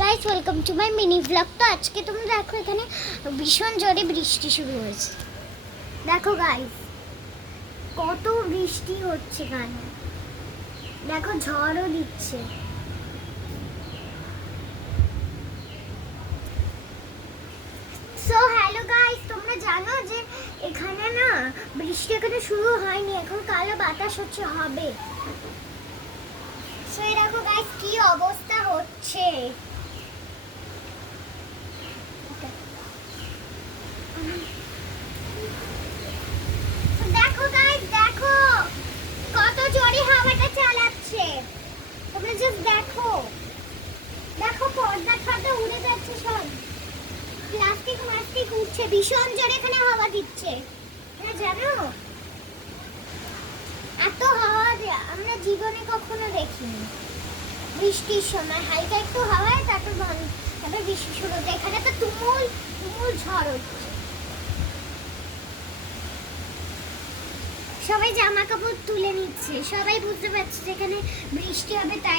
Guys, welcome to my mini blog. তো আজকে তোমরা দেখো এখানে ভীষণ জোরে বৃষ্টি শুরু হয়েছে। দেখো গাইস, কত বৃষ্টি হচ্ছে এখানে। দেখো ঝড়ও দিচ্ছে। সো হ্যালো গাইস, তোমরা জানো যে এখানে না বৃষ্টি এখানে শুরু হয়নি, এখন কালো বাতাস হচ্ছে, হবে। সো এই দেখো গাইস কি অবস্থা হচ্ছে। দেখো গাইস, দেখো কত জোরে হাওয়াটা চালাচ্ছে। তোমরা জাস্ট দেখো, দেখো পর্দা টর্দা উড়ে যাচ্ছে, সব প্লাস্টিক উঠছে, ভীষণ জোরে এখানে হাওয়া দিচ্ছে। তোমরা জানো এত হাওয়া আমরা জীবনে কখনো দেখিনি। বৃষ্টির সময় হালকা একটু হাওয়ায় তারপর বৃষ্টি শুরু হচ্ছে। এখানে তো তুমুল তুমুল ঝড় হচ্ছে। সবাই জামা কাপড় তুলে নিচ্ছে, সবাই বুঝতে পারছে যেখানে বৃষ্টি হবে, তাই